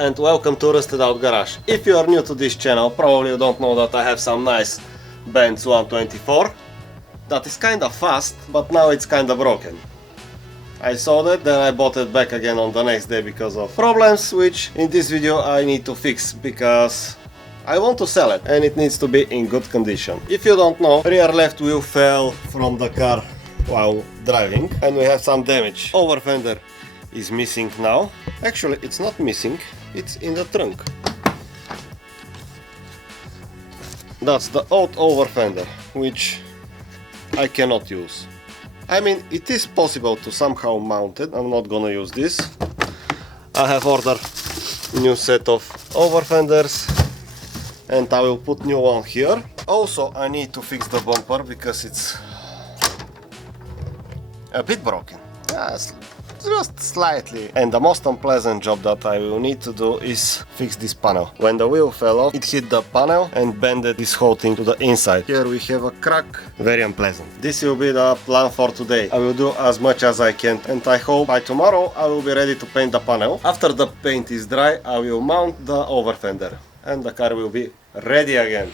and welcome to Rusted Out Garage. If you are new to this channel, probably you don't know that I have some nice Benz 124 that is kinda fast, but now it's kinda broken. I saw that, then I bought it back again on the next day because of problems, which in this video I need to fix because I want to sell it and it needs to be in good condition. If you don't know, rear left wheel fell from the car while driving and we have some damage. Over fender is missing now. Actually, it's not missing, it's in the trunk. That's the old over fender, which I cannot use. I mean, it is possible to somehow mount it. I'm not gonna use this. I have ordered new set of over fenders and I will put new one here. Also, I need to fix the bumper because it's a bit broken. Yes, just slightly. And the most unpleasant job that I will need to do is fix this panel. When the wheel fell off, it hit the panel and bended this whole thing to the inside. Here we have a crack, very unpleasant. This will be the plan for today. I will do as much as I can and I hope by tomorrow I will be ready to paint the panel. After the paint is dry, I will mount the over fender and the car will be ready again.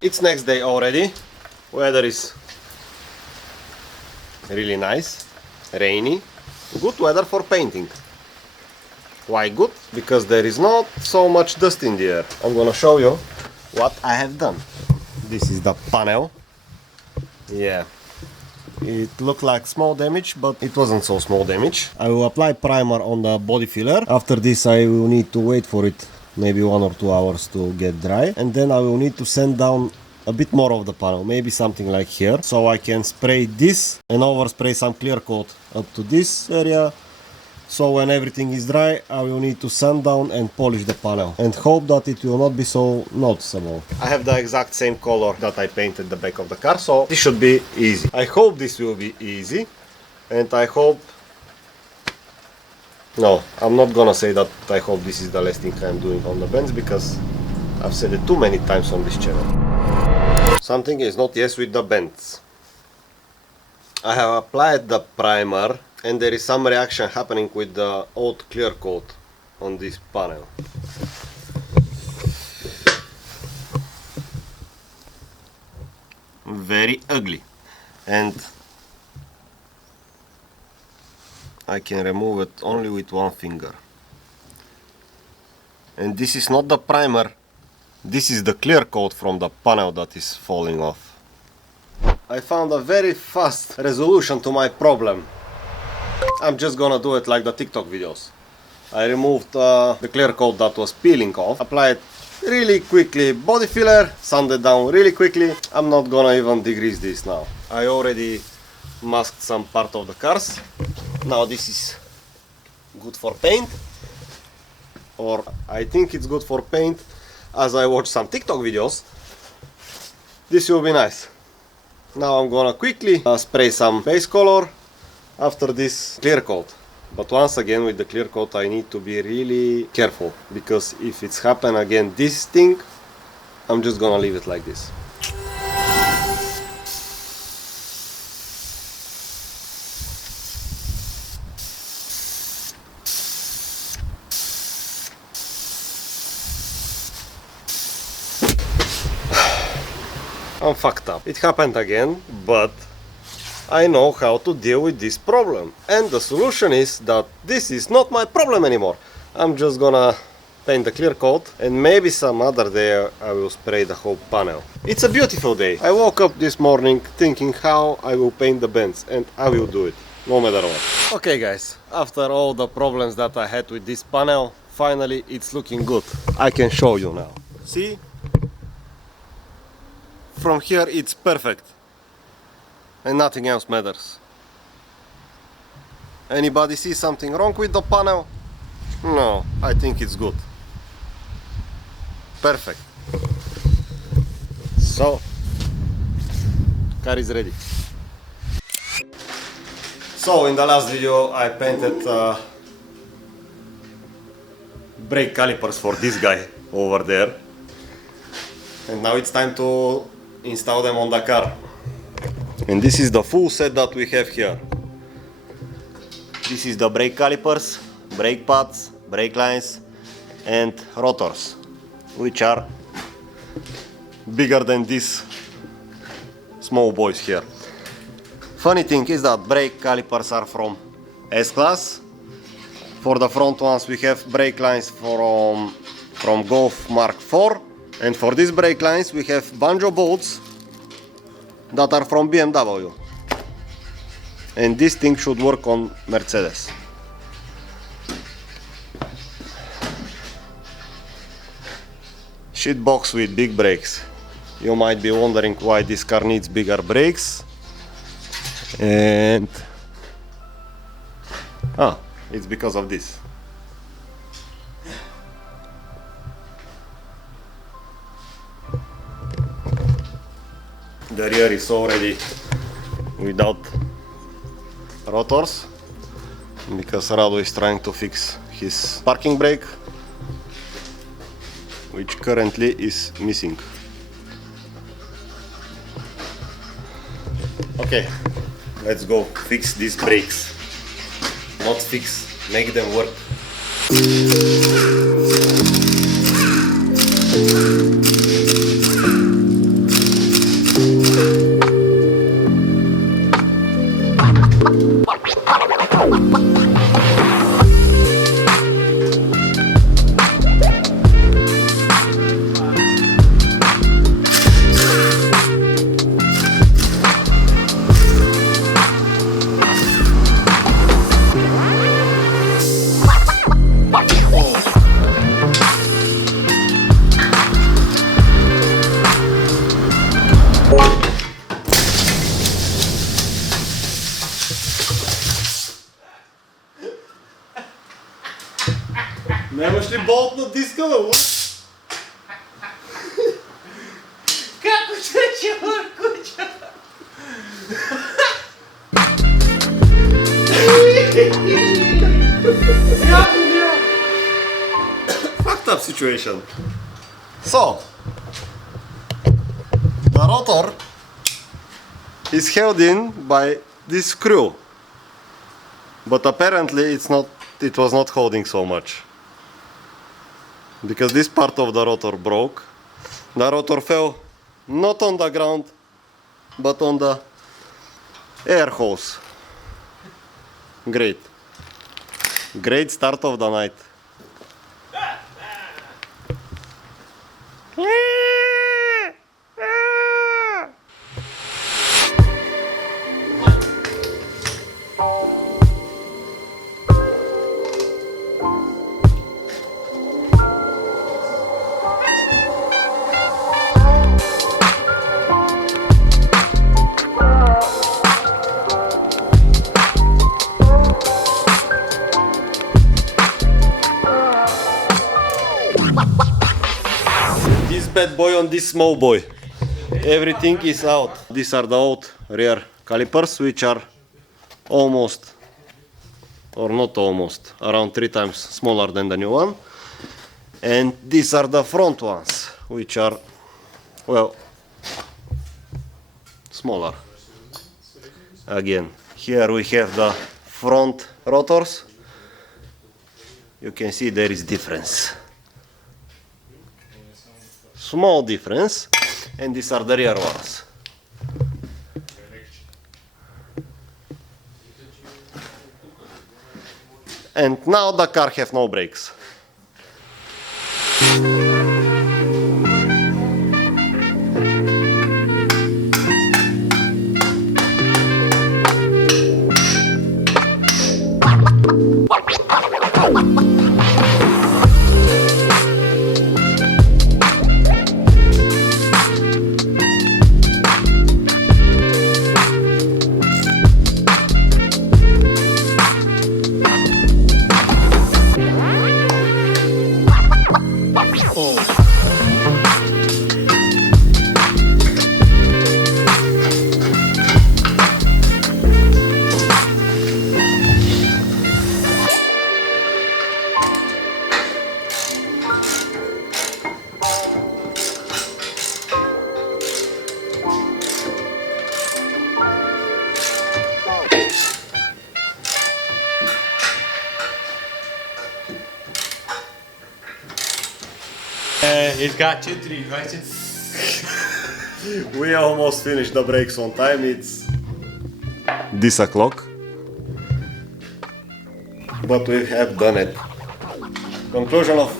It's next day already. Weather is really nice, rainy, good weather for painting. Why good? Because there is not so much dust in the air. I'm gonna show you what I have done. This is the panel. Yeah, it looked like small damage, but it wasn't so small damage. I will apply primer on the body filler. After this I will need to wait for it maybe 1 or 2 hours to get dry, and then I will need to sand down a bit more of the panel, maybe something like here, so I can spray this and overspray some clear coat up to this area. So when everything is dry, I will need to sand down and polish the panel and hope that it will not be so noticeable. I have the exact same color that I painted the back of the car, so this should be easy. I hope this will be easy, and I hope... No, I'm not gonna say that I hope this is the last thing I'm doing on the Benz, because I've said it too many times on this channel. Something is not yes with the Benz. I have applied the primer and there is some reaction happening with the old clear coat on this panel. Very ugly, and I can remove it only with one finger. And this is not the primer, this is the clear coat from the panel that is falling off. I found a very fast resolution to my problem. I'm just gonna do it like the TikTok videos. I removed the clear coat that was peeling off, applied really quickly body filler, sanded down really quickly. I'm not gonna even degrease this now. I already masked some part of the cars. Now this is good for paint, or I think it's good for paint as I watch some TikTok videos. This will be nice. Now I'm gonna quickly spray some base color after this clear coat. But once again, with the clear coat I need to be really careful, because if it's happen again this thing, I'm just gonna leave it like this. I'm fucked up. It happened again, but I know how to deal with this problem. And the solution is that this is not my problem anymore. I'm just gonna paint the clear coat, and maybe some other day I will spray the whole panel. It's a beautiful day. I woke up this morning thinking how I will paint the Benz, and I will do it, no matter what. Okay guys, after all the problems that I had with this panel, finally it's looking good. I can show you now. See? From here it's perfect. And nothing else matters. Anybody see something wrong with the panel? No, I think it's good. Perfect. So, car is ready. So in the last video I painted brake calipers for this guy over there. And now it's time to install them on the car. And this is the full set that we have here. This is the brake calipers, brake pads, brake lines and rotors, which are bigger than these small boys here. Funny thing is that brake calipers are from S-Class. For the front ones we have brake lines from Golf Mark IV. And for these brake lines we have banjo bolts that are from BMW. And this thing should work on Mercedes. Shit box with big brakes. You might be wondering why this car needs bigger brakes. And it's because of this. The rear is already without rotors because Radu is trying to fix his parking brake, which currently is missing. Okay, let's go fix these brakes. Not fix, make them work. Нямаш ли болт на диска, бе, луд? Како че въркуча? Fucked up situation. So, the rotor is held in by this screw, but apparently it was not holding so much. Because this part of the rotor broke. The rotor fell not on the ground but on the air hose. Great. Great start of the night. Bad boy on this small boy. Everything is out. These are the old rear calipers, which are almost, or not almost, around 3 times smaller than the new one. And these are the front ones, which are, well, smaller. Again, here we have the front rotors. You can see there is difference. Small difference. and these are the rear ones. And now the car have no brakes. He's got 2-3 questions. We almost finished the brakes on time. It's this o'clock, but we have done it. Conclusion of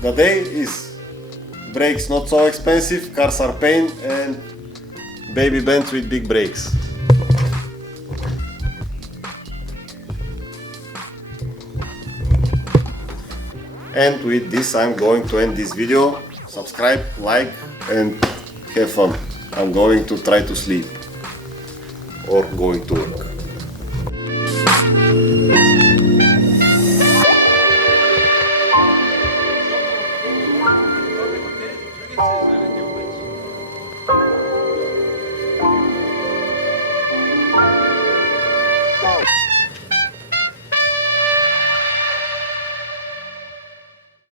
the day is brakes not so expensive, cars are pain, and baby Benz with big brakes. And with this I'm going to end this video. Subscribe, like, and have fun. I'm going to try to sleep or going to work.